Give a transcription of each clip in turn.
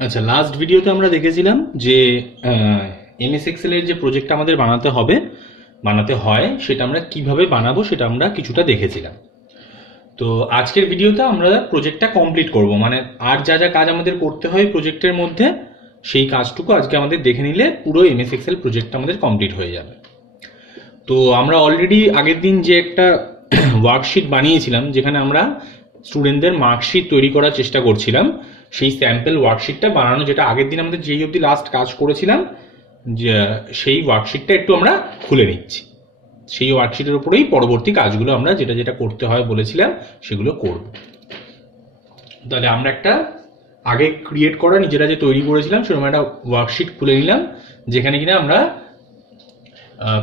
আচ্ছা, লাস্ট ভিডিওতে আমরা দেখেছিলাম যে এমএস এক্সেল এর যে প্রজেক্টটা আমাদের বানাতে হয় সেটা আমরা কিভাবে বানাবো সেটা আমরা কিছুটা দেখেছিলাম। তো আজকের ভিডিওতে আমরা প্রজেক্টটা কমপ্লিট করব, মানে আর যা যা কাজ আমাদের করতে হয় প্রজেক্টের মধ্যে সেই কাজটুকু আজকে আমাদের দেখে নিলে পুরো এমএস এক্সেল প্রজেক্টটা আমাদের কমপ্লিট হয়ে যাবে। তো আমরা অলরেডি আগের দিন যে একটা ওয়ার্কশিট বানিয়েছিলাম যেখানে আমরা স্টুডেন্টদের মার্কশিট তৈরি করার চেষ্টা করছিলাম, সেই স্যাম্পল ওয়ার্কশিটটা বানানো, যেটা আগের দিন আমাদের যেই অবধি লাস্ট কাজ করেছিলাম যে সেই ওয়ার্কশিটটা একটু আমরা খুলে নিচ্ছি। সেই ওয়ার্কশিটের উপরেই পরবর্তী কাজগুলো আমরা যেটা যেটা করতে হয় বলেছিলাম সেগুলো করব। তাহলে আমরা একটা আগে ক্রিয়েট করা নিজেরা যে তৈরি করেছিলাম সেরকম একটা ওয়ার্কশিট খুলে নিলাম, যেখানে কিনা আমরা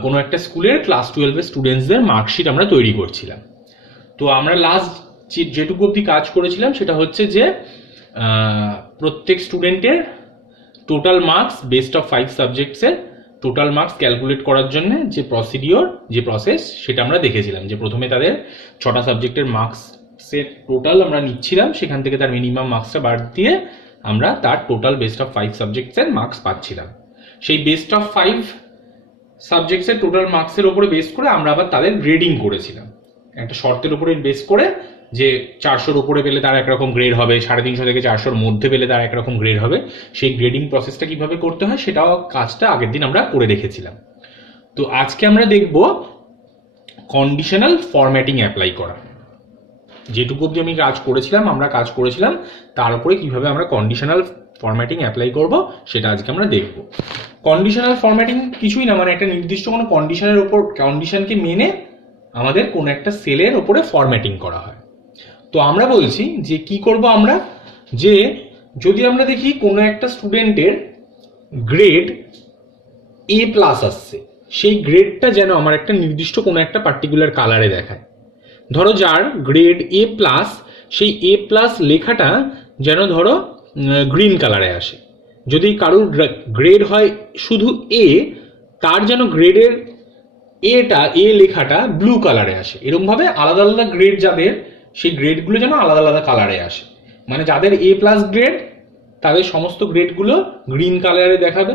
কোনো একটা স্কুলের ক্লাস 12-এর স্টুডেন্টসদের মার্কশিট আমরা তৈরি করছিলাম। তো আমরা লাস্ট যেটুকু অবধি কাজ করেছিলাম সেটা হচ্ছে যে প্রত্যেক স্টুডেন্টের টোটাল মার্কস বেস্ট অফ 5 সাবজেক্টসের টোটাল মার্কস ক্যালকুলেট করার জন্য যে প্রসেস সেটা আমরা দেখেছিলাম, যে প্রথমে তাদের 6টা সাবজেক্টের মার্কসের টোটাল আমরা নিচ্ছিলাম, সেখান থেকে তার মিনিমাম মার্কসটা বাদ দিয়ে আমরা তার টোটাল বেস্ট অফ 5 সাবজেক্টসের মার্কস পাচ্ছিলাম। সেই বেস্ট অফ 5 সাবজেক্টসের টোটাল মার্কসের উপরে বেস করে আমরা আবার তাদের গ্রেডিং করেছিলাম একটা শর্তের উপরে বেস করে, যে 400-র উপরে পেলে তার একরকম গ্রেড হবে, 350 থেকে 400-র মধ্যে পেলে তার একরকম গ্রেড হবে। সেই গ্রেডিং প্রসেসটা কিভাবে করতে হয় সেটাও কাজটা আগের দিন আমরা করে রেখেছিলাম। তো আজকে আমরা দেখব কন্ডিশনাল ফরম্যাটিং অ্যাপ্লাই করা। যেটুকু অবধি আমরা কাজ করেছিলাম তার উপরে কিভাবে আমরা কন্ডিশনাল ফরম্যাটিং অ্যাপ্লাই করব সেটা আজকে আমরা দেখব। কন্ডিশনাল ফরম্যাটিং কিছুই না, মানে একটা নির্দিষ্ট কোনো কন্ডিশনকে মেনে আমাদের কোনো একটা সেলের ওপরে ফরম্যাটিং করা হয়। তো আমরা বলছি যে কি করব আমরা, যে যদি আমরা দেখি কোনো একটা স্টুডেন্টের গ্রেড এ প্লাস আসছে, সেই গ্রেডটা যেন আমার একটা নির্দিষ্ট কোনো একটা পার্টিকুলার কালারে দেখায়। ধরো যার গ্রেড এ প্লাস, সেই এ প্লাস লেখাটা যেন ধরো গ্রিন কালারে আসে। যদি কারোর গ্রেড হয় শুধু এ, তার যেন গ্রেডের এ লেখাটা ব্লু কালারে আসে। এরকমভাবে আলাদা আলাদা গ্রেড যাদের, সেই গ্রেডগুলো যেন আলাদা আলাদা কালারে আসে। মানে যাদের এ প্লাস গ্রেড তাদের সমস্ত গ্রেডগুলো গ্রিন কালারে দেখাবে,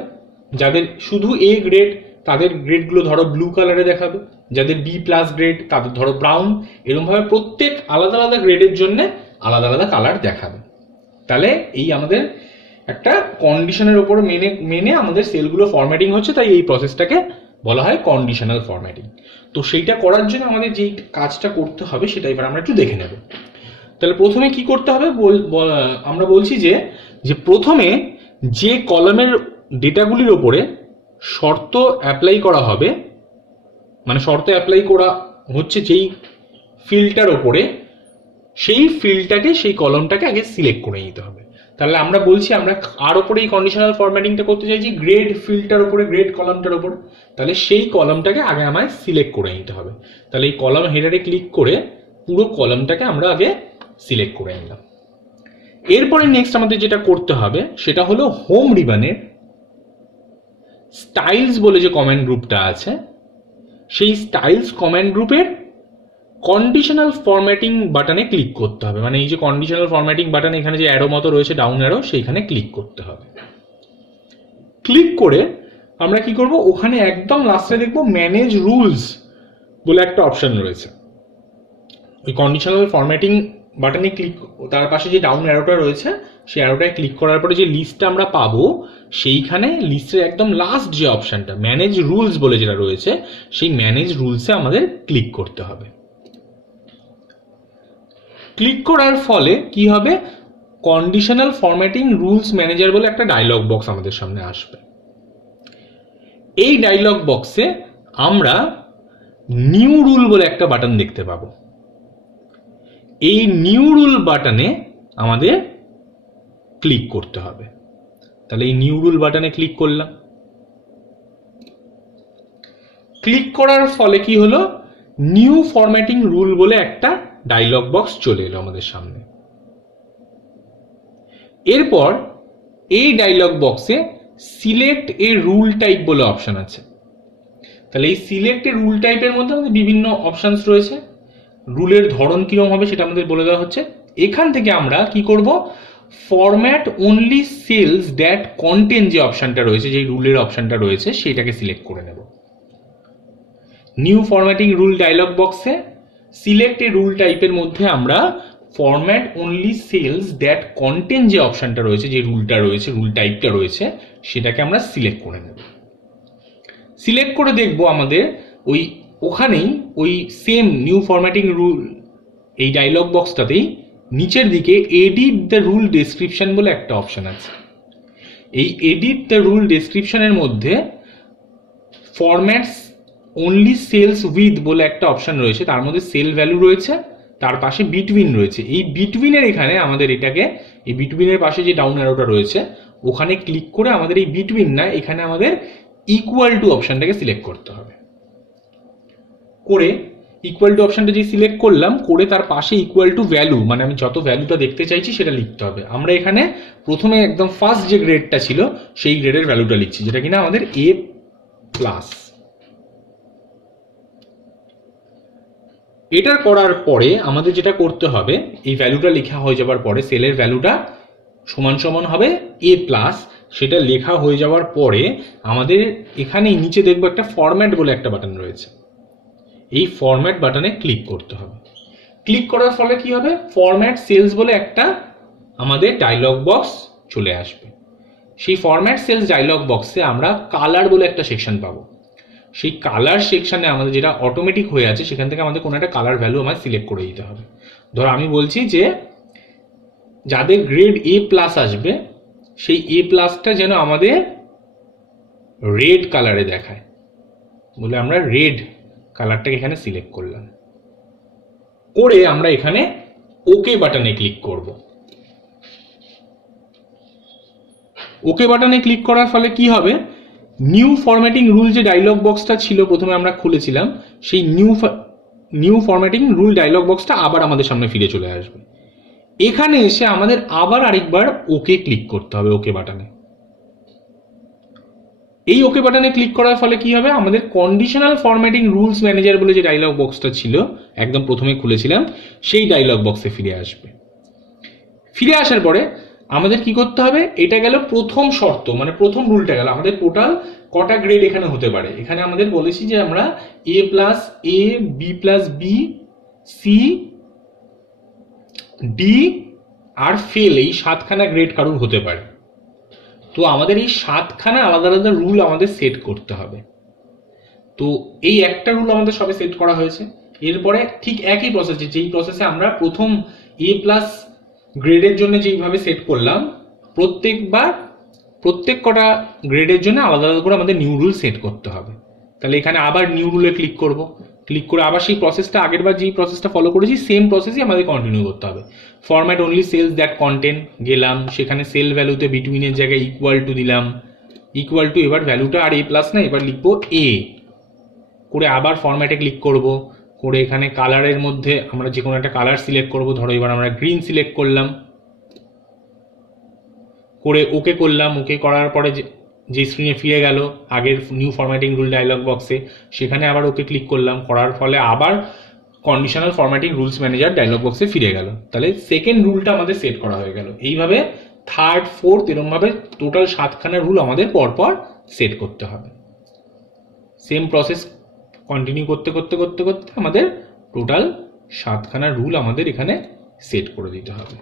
যাদের শুধু এ গ্রেড তাদের গ্রেডগুলো ধরো ব্লু কালারে দেখাবে, যাদের বি প্লাস গ্রেড তাদের ধরো ব্রাউন। এরকমভাবে প্রত্যেক আলাদা আলাদা গ্রেডের জন্য আলাদা আলাদা কালার দেখাবে। তাহলে এই আমাদের একটা কন্ডিশনের উপর মেনে আমাদের সেলগুলো ফরম্যাটিং হচ্ছে, তাই এই প্রসেসটাকে বলা হয় কন্ডিশনাল ফরম্যাটিং। তো সেইটা করার জন্য আমাদের যেই কাজটা করতে হবে সেটা এবার আমরা একটু দেখে নেব। তাহলে প্রথমে কি করতে হবে আমরা বলছি যে প্রথমে যে কলামের ডেটাগুলির ওপরে শর্ত অ্যাপ্লাই করা হবে, মানে শর্ত অ্যাপ্লাই করা হচ্ছে যেই ফিল্ডটার ওপরে, সেই ফিল্ডটাকে সেই কলমটাকে আগে সিলেক্ট করে নিতে হবে। তাহলে আমরা বলছি আমরা আর ওপরে এই কন্ডিশনাল ফরম্যাটিংটা করতে চাইছি গ্রেড ফিল্ডটার উপরে, গ্রেড কলামটার উপর। তাহলে সেই কলামটাকে আগে আমায় সিলেক্ট করে নিতে হবে। তাহলে এই কলাম হেডারে ক্লিক করে পুরো কলামটাকে আমরা আগে সিলেক্ট করে নিলাম। এরপরে নেক্সট আমাদের যেটা করতে হবে সেটা হলো হোম রিবনের স্টাইলস বলে যে কমেন্ট গ্রুপটা আছে, সেই স্টাইলস কমেন্ট গ্রুপের কন্ডিশনাল ফরম্যাটিং বাটনে ক্লিক করতে হবে। মানে এই যে কন্ডিশনাল ফরম্যাটিং বাটন এখানে যে অ্যারো মতো রয়েছে, ডাউন অ্যারো, সেইখানে ক্লিক করতে হবে। ক্লিক করে আমরা কি করব, ওখানে একদম লাস্টে দেখবো ম্যানেজ রুলস বলে একটা অপশন রয়েছে। ওই কন্ডিশনাল ফরম্যাটিং বাটনে ক্লিক, তার পাশে যে ডাউন অ্যারোটা রয়েছে সেই অ্যারোটায় ক্লিক করার পরে যে লিস্টটা আমরা পাবো, সেইখানে লিস্টের একদম লাস্ট যে অপশনটা ম্যানেজ রুলস বলে যেটা রয়েছে, সেই ম্যানেজ রুলসে আমাদের ক্লিক করতে হবে। ক্লিক করার ফলে কি হবে, কন্ডিশনাল ফরম্যাটিং রুলস ম্যানেজার বলে একটা ডায়লগ বক্স আমাদের সামনে আসবে। এই ডায়লগ বক্সে আমরা নিউ রুল বলে একটা বাটন দেখতে পাবো। এই নিউ রুল বাটনে আমাদের ক্লিক করতে হবে। তাহলে এই নিউ রুল বাটনে ক্লিক করলাম। ক্লিক করার ফলে কি হলো, নিউ ফরম্যাটিং রুল বলে একটা ডায়লগ বক্স চলে এলো আমাদের সামনে। এরপর এই ডায়লগ বক্সে সিলেক্ট এ রুল টাইপ বলে অপশন আছে। তাহলে এই সিলেক্ট এ রুল টাইপের মধ্যে আমাদের বিভিন্ন অপশনস রয়েছে। রুলের ধরন কিরকম হবে সেটা আমাদের বলে দেওয়া হচ্ছে। এখান থেকে আমরা কি করব, format only cells that contain যে অপশনটা রয়েছে, যে রুলের অপশনটা রয়েছে সেটাকে সিলেক্ট করে নেব। নিউ ফরম্যাটিং রুল ডায়লগ বক্সে সিলেক্ট এ রুল টাইপের মধ্যে আমরা format only cells that contain যে অপশনটা রয়েছে, যে রুলটা রয়েছে, রুল টাইপটা রয়েছে, সেটাকে আমরা সিলেক্ট করে নেব। সিলেক্ট করে দেখব আমাদের ওখানেই ওই সেম নিউ ফরম্যাটিং রুল এই ডায়লগ বক্সটাতেই নিচের দিকে এডিট দ্য রুল ডেসক্রিপশন বলে একটা অপশন আছে। এই এডিট দ্য রুল ডেসক্রিপশনের মধ্যে ফরম্যাটস অনলি সেলস উইথ বলে একটা অপশন রয়েছে, তার মধ্যে সেল ভ্যালু রয়েছে, তার পাশে বিটুইন রয়েছে। এই বিটুইনের এখানে আমাদের এটাকে, এই বিটুইনের পাশে যে ডাউন অ্যারোটা রয়েছে ওখানে ক্লিক করে আমাদের এই বিটুইন না, এখানে আমাদের ইকুয়াল টু অপশনটাকে সিলেক্ট করতে হবে। করে ইকুয়াল টু অপশনটা যে সিলেক্ট করলাম, করে তার পাশে ইকুয়াল টু ভ্যালু, মানে আমি যত ভ্যালুটা দেখতে চাইছি সেটা লিখতে হবে। আমরা এখানে প্রথমে একদম ফার্স্ট যে গ্রেডটা ছিল সেই গ্রেডের ভ্যালুটা লিখছি, যেটা কিনা আমাদের A+। এটা করার পরে আমাদের যেটা করতে হবে, এই ভ্যালুটা লেখা হয়ে যাওয়ার পরে সেলের ভ্যালুটা সমান সমান হবে A+, সেটা লেখা হয়ে যাওয়ার পরে আমাদের এখানে নিচে দেখবো একটা ফরম্যাট বলে একটা বাটন রয়েছে, এই ফরম্যাট বাটনে ক্লিক করতে হবে। ক্লিক করার ফলে কি হবে, ফরম্যাট সেলস বলে একটা আমাদের ডায়লগ বক্স চলে আসবে। সেই ফরম্যাট সেলস ডায়লগ বক্সে আমরা কালার বলে একটা সেকশন পাবো। সেই কালার সেকশনে আমাদের যেটা অটোমেটিক হয়ে আছে সেখান থেকে আমাদের কোনো একটা কালার ভ্যালু আমাদের সিলেক্ট করে দিতে হবে। ধরো আমি বলছি যে যাদের গ্রেড A+ আসবে সেই A+টা যেন আমাদের রেড কালারে দেখায় বলে আমরা রেড কালারটাকে এখানে সিলেক্ট করলাম। করে আমরা এখানে ওকে বাটনে ক্লিক করব। ওকে বাটনে ক্লিক করার ফলে কি হবে, নিউ ফরম্যাটিং রুল যে ডায়লগ বক্সটা ছিল প্রথমে আমরা খুলেছিলাম, সেই নিউ ফরম্যাটিং রুল ডায়লগ বক্সটা আবার আমাদের সামনে ফিরে চলে আসবে। এখানে এসে আমাদের আবার আরেকবার ওকে ক্লিক করতে হবে, ওকে বাটনে। এই ওকে বাটনে ক্লিক করার ফলে কি হবে, আমাদের কন্ডিশনাল ফরম্যাটিং রুলস ম্যানেজার বলে যে ডায়লগ বক্সটা ছিল একদম প্রথমে খুলেছিলাম সেই ডায়লগ বক্সে ফিরে আসবে। ফিরে আসার পরে আমাদের কি করতে হবে, এটা গেল প্রথম শর্ত, মানে প্রথম রুলটা গেল। আমাদের টোটাল কটা গ্রেড এখানে হতে পারে, এখানে আমাদের বলেছি যে আমরা A+, A, B+B, C, D আর ফেল, এই 7খানা গ্রেড কারুর হতে পারে। তো আমাদের এই 7খানা আলাদা আলাদা রুল আমাদের সেট করতে হবে। তো এই একটা রুল আমাদের সবে সেট করা হয়েছে। এরপরে ঠিক একই প্রসেসে, যেই প্রসেসে আমরা প্রথম A+ গ্রেডের জন্য যেইভাবে সেট করলাম, প্রত্যেক কটা গ্রেডের জন্য আলাদা আলাদা করে আমাদের নিউ রুল সেট করতে হবে। তাহলে এখানে আবার নিউ রুলে ক্লিক করব, ক্লিক করে আবার সেই প্রসেসটা, আগেরবার যেই প্রসেসটা ফলো করেছি সেম প্রসেসই আমাদের কন্টিনিউ করতে হবে। Format only cells that content গেলাম, সেখানে সেল ভ্যালুতে বিটুইনের জায়গায় ইকুয়াল টু দিলাম, ইকুয়াল টু এবার ভ্যালুটা আর A+ না, এবার লিখবো A, করে আবার ফরম্যাটে ক্লিক করব, করে এখানে কালারের মধ্যে আমরা যে কোনো একটা কালার সিলেক্ট করব। ধরো এবার আমরা গ্রিন সিলেক্ট করলাম, করে ওকে করলাম। ওকে করার পরে যে স্ক্রিনে ফিরে গেল আগের নিউ ফরম্যাটিং রুল ডায়লগ বক্সে, সেখানে আবার ওকে ক্লিক করলাম, করার ফলে আবার conditional formatting rules manager dialog বক্সে ফিরে গেল। তাহলে সেকেন্ড রুলটা আমাদের সেট করা হয়ে গেল। এইভাবে থার্ড, ফোর্থ, এরকমভাবে টোটাল 7খানা রুল আমাদের পরপর সেট করতে হবে। সেম প্রসেস কন্টিনিউ করতে করতে করতে করতে আমাদের টোটাল 7খানা রুল আমাদের এখানে সেট করে দিতে হবে।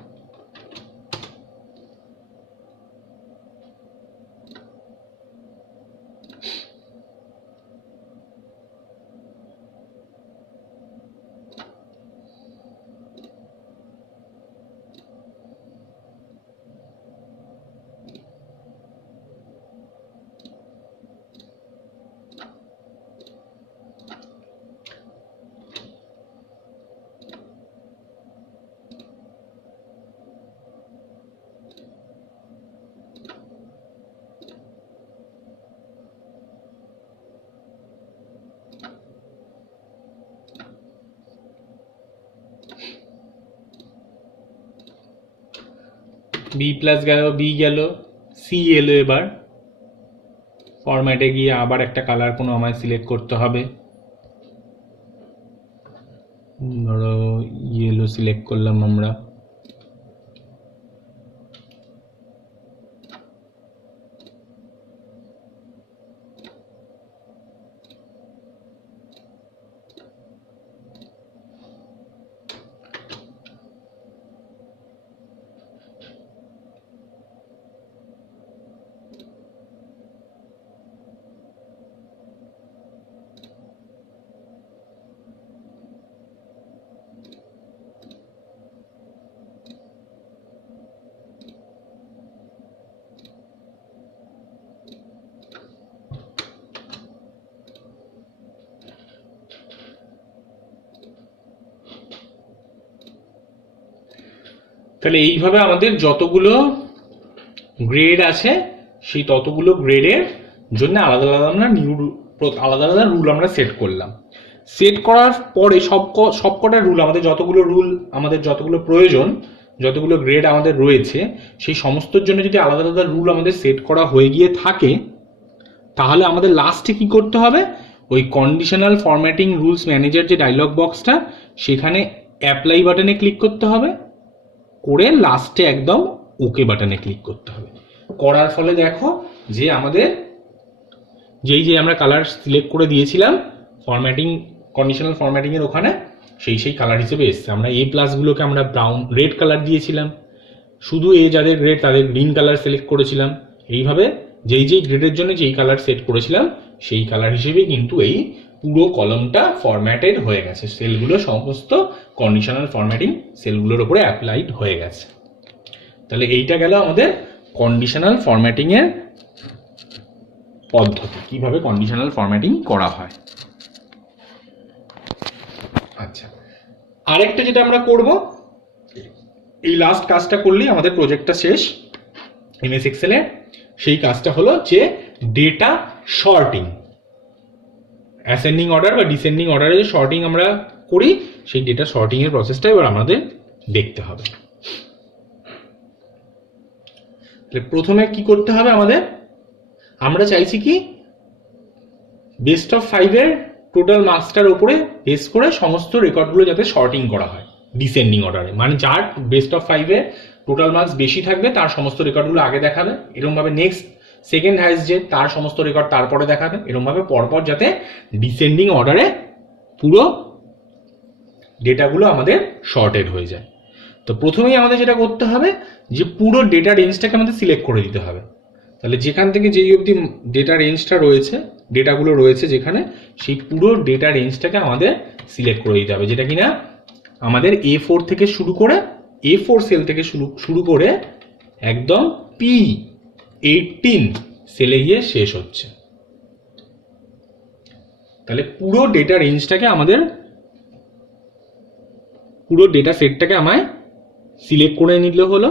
B+ গেল, B গেল, C এলো। এবার ফরম্যাটে গিয়ে আবার একটা কালার কোনো আমায় সিলেক্ট করতে হবে। ধরো ইয়েলো সিলেক্ট করলাম আমরা, তাহলে এইভাবে আমাদের যতগুলো গ্রেড আছে সেই ততগুলো গ্রেডের জন্য আলাদা আলাদা আমরা আলাদা আলাদা রুল আমরা সেট করলাম। সেট করার পরে সবকটা রুল আমাদের যতগুলো প্রয়োজন, যতগুলো গ্রেড আমাদের রয়েছে সেই সমস্তর জন্য যদি আলাদা আলাদা রুল আমাদের সেট করা হয়ে গিয়ে থাকে, তাহলে আমাদের লাস্টে কি করতে হবে, ওই কন্ডিশনাল ফরম্যাটিং রুলস ম্যানেজার যে ডায়লগ বক্সটা, সেখানে অ্যাপ্লাই বাটনে ক্লিক করতে হবে, করে লাস্টে একদম ওকে বাটনে ক্লিক করতে হবে। করার ফলে দেখো যে আমাদের যে আমরা কালার সিলেক্ট করে দিয়েছিলাম ফরম্যাটিং, কন্ডিশনাল ফরম্যাটিং এর ওখানে, সেই কালার হিসেবে এসছে। আমরা এ প্লাসগুলোকে আমরা রেড কালার দিয়েছিলাম, শুধু যাদের গ্রেড তাদের গ্রিন কালার সিলেক্ট করেছিলাম। এইভাবে যেই গ্রেডের জন্য যেই কালার সেট করেছিলাম সেই কালার হিসেবে কিন্তু এই পুরো কলমটা ফরম্যাটেড হয়ে গেছে। সেলগুলো সমস্ত কন্ডিশনাল ফরম্যাটিং সেলগুলোর উপরে অ্যাপ্লাইড হয়ে গেছে। তাহলে এইটা গেল আমাদের কন্ডিশনাল ফরম্যাটিং এর পদ্ধতি, কিভাবে কন্ডিশনাল ফরম্যাটিং করা হয়। আচ্ছা, আরেকটা যেটা আমরা করব, এই লাস্ট কাজটা করলেই আমাদের প্রজেক্টটা শেষ এমএস এক্সেল এর। সেই কাজটা হলো যে ডেটা শর্টিং, অ্যাসেন্ডিং অর্ডার বা ডিসেন্ডিং অর্ডারে যে শর্টিং আমরা করি, সেই ডেটা শর্টিং এর প্রসেসটা এবার আমাদের দেখতে হবে। প্রথমে কি করতে হবে আমাদের, আমরা চাইছি কি বেস্ট অফ 5 এর টোটাল মার্কসটার উপরে বেস করে সমস্ত রেকর্ডগুলো যাতে শর্টিং করা হয় ডিসেন্ডিং অর্ডারে। মানে যার বেস্ট অফ 5 এর টোটাল মার্কস বেশি থাকবে তার সমস্ত রেকর্ডগুলো আগে দেখাবে, এরকমভাবে সেকেন্ড হাইস্ট যে তার সমস্ত রেকর্ড তারপরে দেখাবে, এরকমভাবে পরপর যাতে ডিসেন্ডিং অর্ডারে পুরো ডেটাগুলো আমাদের শর্টেড হয়ে যায়। তো প্রথমেই আমাদের যেটা করতে হবে যে পুরো ডেটা রেঞ্জটাকে আমাদের সিলেক্ট করে দিতে হবে। তাহলে যেখান থেকে যেই অবধি ডেটা রেঞ্জটা রয়েছে, ডেটাগুলো রয়েছে যেখানে, সেই পুরো ডেটা রেঞ্জটাকে আমাদের সিলেক্ট করে দিতে হবে, যেটা কিনা আমাদের A4 থেকে শুরু করে, A4 সেল থেকে শুরু করে একদম P18 সেলে গিয়ে শেষ হচ্ছে। তাহলে পুরো ডেটা রেঞ্জটাকে আমাদের, পুরো ডেটা সেটটাকে আমায় সিলেক্ট করে নিলে হলো।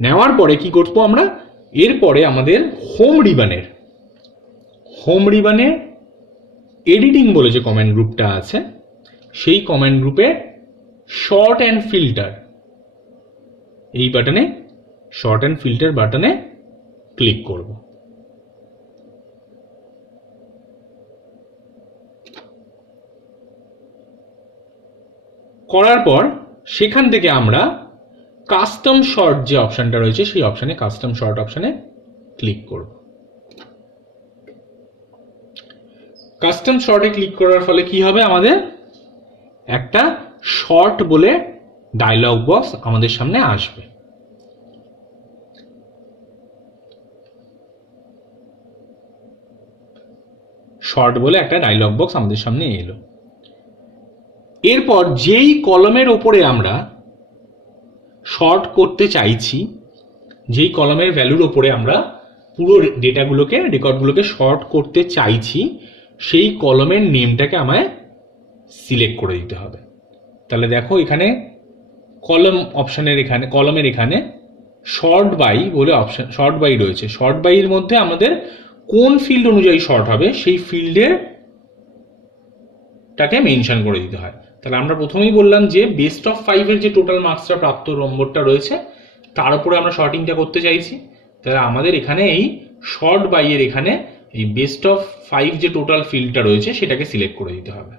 নেওয়ার পরে কি করবো আমরা, এরপরে আমাদের হোম রিবানের এডিটিং বলে যে কমেন্ট গ্রুপটা আছে, সেই কমেন্ট গ্রুপে শর্ট অ্যান্ড ফিল্টার, এই বাটনে শর্ট অ্যান্ড ফিল্টার বাটনে ক্লিক করব। করার পর সেখান থেকে আমরা কাস্টম শর্ট যে অপশনটা রয়েছে সেই অপশনে, কাস্টম শর্ট অপশনে ক্লিক করব। কাস্টম শর্টে ক্লিক করার ফলে কি হবে, আমাদের একটা শর্ট বলে ডায়লগ বক্স আমাদের সামনে আসবে। শর্ট বলে একটা ডায়লগ বক্স আমাদের সামনে এলো। এরপর যেই কলমের ওপরে আমরা শর্ট করতে চাইছি, যেই কলমের ভ্যালুর ওপরে আমরা পুরো ডেটাগুলোকে, রেকর্ডগুলোকে শর্ট করতে চাইছি, সেই কলমের নেমটাকে আমায় সিলেক্ট করে দিতে হবে। তাহলে দেখো এখানে কলম অপশনের এখানে, কলমের এখানে শর্ট বাই বলে অপশন, শর্ট বাই রয়েছে। শর্ট বাই এর মধ্যে আমাদের কোন ফিল্ড অনুযায়ী শর্ট হবে সেই ফিল্ডের টাকে মেনশন করে দিতে হয়। তাহলে আমরা প্রথমেই বললাম যে বেস্ট অফ 5 এর যে টোটাল মার্কসটা প্রাপ্ত নম্বরটা রয়েছে তার উপরে আমরা শর্টিংটা করতে চাইছি। তাহলে আমাদের এখানে এই শর্ট বাই এর এখানে এই বেস্ট অফ 5 যে টোটাল ফিল্ডটা রয়েছে সেটাকে সিলেক্ট করে দিতে হবে।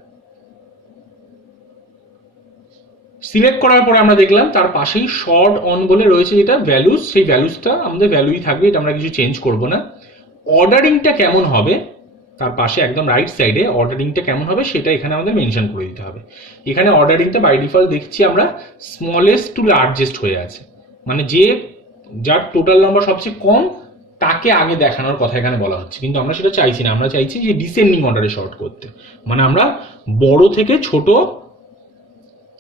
সিলেক্ট করার পরে আমরা দেখলাম তার পাশেই শর্ট অন বলে রয়েছে যেটা ভ্যালুস, সেই ভ্যালুসটা আমাদের ভ্যালুই থাকবে, এটা আমরা কিছু চেঞ্জ করব না। অর্ডারিংটা কেমন হবে তার পাশে একদম রাইট সাইডে অর্ডারিংটা কেমন হবে সেটা এখানে আমাদের মেনশন করে দিতে হবে। এখানে অর্ডারিংটা বাই ডিফল্ট দেখছি আমরা স্মলেস্ট টু লার্জেস্ট হয়ে আছে, মানে যার টোটাল নাম্বার সবচেয়ে কম তাকে আগে দেখানোর কথা এখানে বলা হচ্ছে, কিন্তু আমরা সেটা চাইছি না। আমরা চাইছি যে ডিসেন্ডিং অর্ডারে শর্ট করতে, মানে আমরা বড় থেকে ছোট,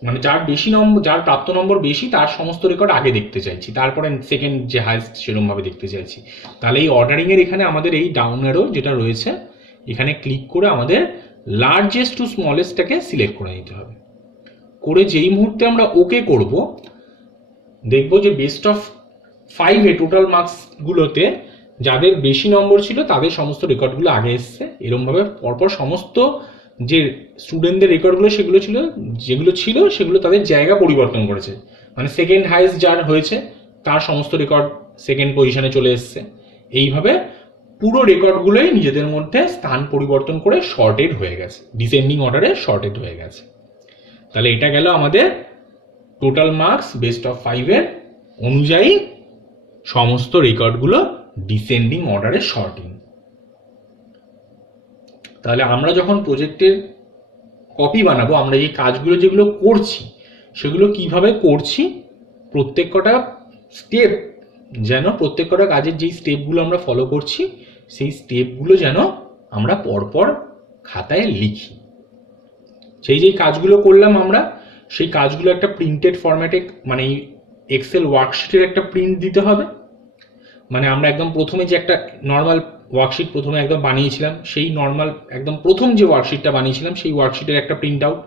মানে যার বেশি নম্বর, যার প্রাপ্ত নম্বর বেশি তার সমস্ত রেকর্ড আগে দেখতে চাইছি, তারপরে সেকেন্ড যে হাইস্ট সেরকম ভাবে দেখতে চাইছি। তাহলে এই অর্ডারিং এর এখানে আমাদের এই ডাউন অ্যারো যেটা রয়েছে এখানে ক্লিক করে আমাদের লার্জেস্ট টু স্মলেস্টটাকে সিলেক্ট করে নিতে হবে। করে যেই মুহূর্তে আমরা ওকে করব, দেখবো যে বেস্ট অফ 5-এ টোটাল মার্কসগুলোতে যাদের বেশি নম্বর ছিল তাদের সমস্ত রেকর্ডগুলো আগে এসছে। এরকমভাবে পরপর সমস্ত যে স্টুডেন্টদের রেকর্ডগুলো যেগুলো ছিল সেগুলো তাদের জায়গা পরিবর্তন করেছে। মানে সেকেন্ড হাইয়েস্ট যার হয়েছে তার সমস্ত রেকর্ড সেকেন্ড পজিশনে চলে এসছে। এইভাবে পুরো রেকর্ডগুলোই নিজেদের মধ্যে স্থান পরিবর্তন করে শর্টেড হয়ে গেছে, ডিসেন্ডিং অর্ডারে শর্টেড হয়ে গেছে। তাহলে এটা গেল আমাদের টোটাল মার্কস বেস্ট অফ 5-এর অনুযায়ী সমস্ত রেকর্ডগুলো ডিসেন্ডিং অর্ডারে শর্টিং। তাহলে আমরা যখন প্রজেক্টের কপি বানাবো, আমরা এই কাজগুলো যেগুলো করছি সেগুলো কিভাবে করছি, প্রত্যেক কটা স্টেপ যেন, প্রত্যেক কটা কাজের যেই স্টেপগুলো আমরা ফলো করছি সেই স্টেপগুলো যেন আমরা পরপর খাতায় লিখি। যেই কাজগুলো করলাম আমরা সেই কাজগুলো একটা প্রিন্টেড ফরম্যাটে, মানে এক্সেল ওয়ার্কশিটের একটা প্রিন্ট দিতে হবে। মানে আমরা একদম প্রথমে যে একটা নর্মাল ওয়ার্কশিট প্রথমে একদম বানিয়েছিলাম, সেই নর্মাল একদম প্রথম যে ওয়ার্কশিটটা বানিয়েছিলাম সেই ওয়ার্কশিটের একটা প্রিন্ট আউট।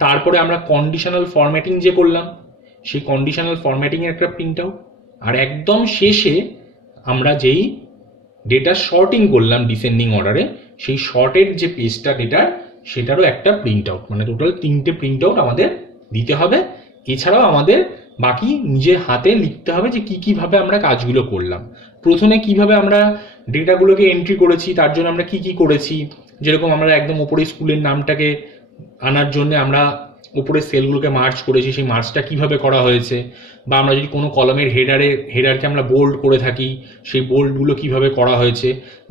তারপরে আমরা কন্ডিশনাল ফরম্যাটিং যে করলাম সেই কন্ডিশনাল ফরম্যাটিংয়ের একটা প্রিন্ট আউট। আর একদম শেষে আমরা যেই ডেটা শর্টিং করলাম ডিসেন্ডিং অর্ডারে, সেই শর্টেড যে পেজটা ডেটার সেটারও একটা প্রিন্ট আউট। মানে টোটাল 3টে প্রিন্ট আউট আমাদের দিতে হবে। এছাড়াও আমাদের বাকি নিজের হাতে লিখতে হবে যে কিভাবে আমরা কাজগুলো করলাম। প্রথমে কিভাবে আমরা ডেটাগুলোকে এন্ট্রি করেছি, তার জন্য আমরা কি করেছি। যেরকম আমরা একদম ওপরে স্কুলের নামটাকে আনার জন্য আমরা উপরে সেলগুলোকে মার্চ করেছি, সেই মার্চটা কিভাবে করা হয়েছে। বা আমরা যদি কোনো কলমের হেডারকে আমরা বোল্ড করে থাকি, সেই বোল্ডগুলো কিভাবে করা হয়েছে।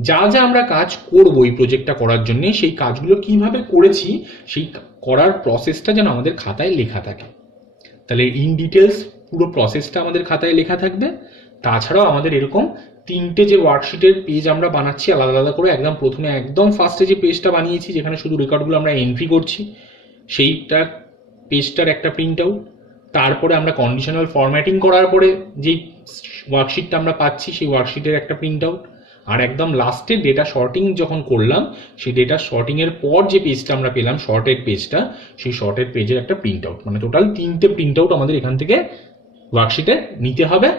যা আমরা কাজ করবো এই প্রজেক্টটা করার জন্য, সেই কাজগুলো কিভাবে করেছি সেই করার প্রসেসটা যেন আমাদের খাতায় লেখা থাকে। তাহলে ইন ডিটেলস পুরো প্রসেসটা আমাদের খাতায় লেখা থাকবে। তাছাড়াও আমাদের এরকম 3টে যে ওয়ার্কশিটের পেজ আমরা বানাচ্ছি আলাদা আলাদা করে, একদম প্রথমে একদম ফার্স্টে যে পেজটা বানিয়েছি যেখানে শুধু রেকর্ডগুলো আমরা এন্ট্রি করছি সেইটার পেজটার একটা প্রিন্ট আউট। তারপরে আমরা কন্ডিশনাল ফরম্যাটিং করার পরে যেই ওয়ার্কশিটটা আমরা পাচ্ছি সেই ওয়ার্কশিটের একটা প্রিন্ট আউট। আর একদম লাস্টে ডেটা শর্টিং যখন করলাম সেই ডেটা শর্টিংয়ের পর যে পেজটা আমরা পেলাম শর্টেড পেজটা, সেই শর্টেড পেজের একটা প্রিন্ট আউট। মানে টোটাল 3টে প্রিন্ট আউট আমাদের এখান থেকে ওয়ার্কশিটে নিতে হবে।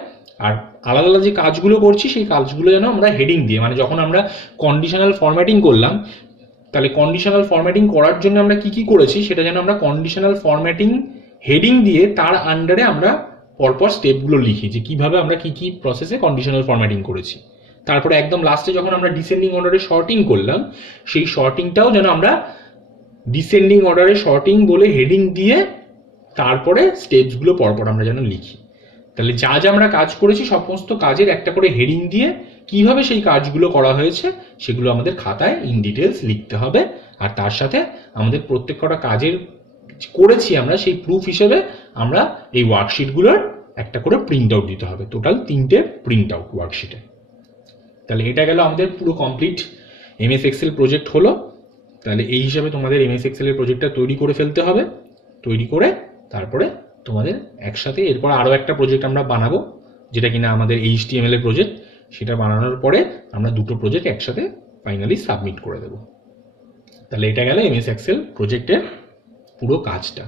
আর আলাদা আলাদা যে কাজগুলো করছি সেই কাজগুলো যেন আমরা হেডিং দিয়ে, মানে যখন আমরা কন্ডিশনাল ফরম্যাটিং করলাম তাহলে কন্ডিশনাল ফরম্যাটিং করার জন্য আমরা কি করেছি সেটা যেন আমরা কন্ডিশনাল ফরম্যাটিং হেডিং দিয়ে তার আন্ডারে আমরা পরপর স্টেপগুলো লিখি যে কিভাবে আমরা কি প্রসেসে কন্ডিশনাল ফরম্যাটিং করেছি। তারপরে একদম লাস্টে যখন আমরা ডিসেন্ডিং অর্ডারে শর্টিং করলাম সেই শর্টিংটাও যেন আমরা ডিসেন্ডিং অর্ডারে শর্টিং বলে হেডিং দিয়ে তারপরে স্টেপসগুলো পরপর আমরা যেন লিখি। তাহলে যা আমরা কাজ করেছি সমস্ত কাজের একটা করে হেডিং দিয়ে কিভাবে সেই কাজগুলো করা হয়েছে সেগুলো আমাদের খাতায় ইন ডিটেলস লিখতে হবে। আর তার সাথে আমাদের প্রত্যেক কটা কাজের করেছি আমরা সেই প্রুফ হিসেবে আমরা এই ওয়ার্কশিটগুলোর একটা করে প্রিন্ট আউট দিতে হবে। টোটাল 3টে প্রিন্ট আউট ওয়ার্কশিটে। তাহলে এটা গেল আমাদের পুরো কমপ্লিট এমএস এক্সেল প্রজেক্ট হলো। তাহলে এই হিসাবে তোমাদের এমএস এক্সেল এর প্রজেক্টটা তৈরি করে ফেলতে হবে। তৈরি করে তারপরে তোমাদের একসাথে এরপর আরও একটা প্রজেক্ট আমরা বানাবো যেটা কিনা আমাদের HTML এর প্রজেক্ট। সেটা বানানোর পরে আমরা দুটো প্রজেক্ট একসাথে ফাইনালি সাবমিট করে দেবো। তাহলে এটা গেল এমএস এক্সেল প্রজেক্টের পুরো কাজটা।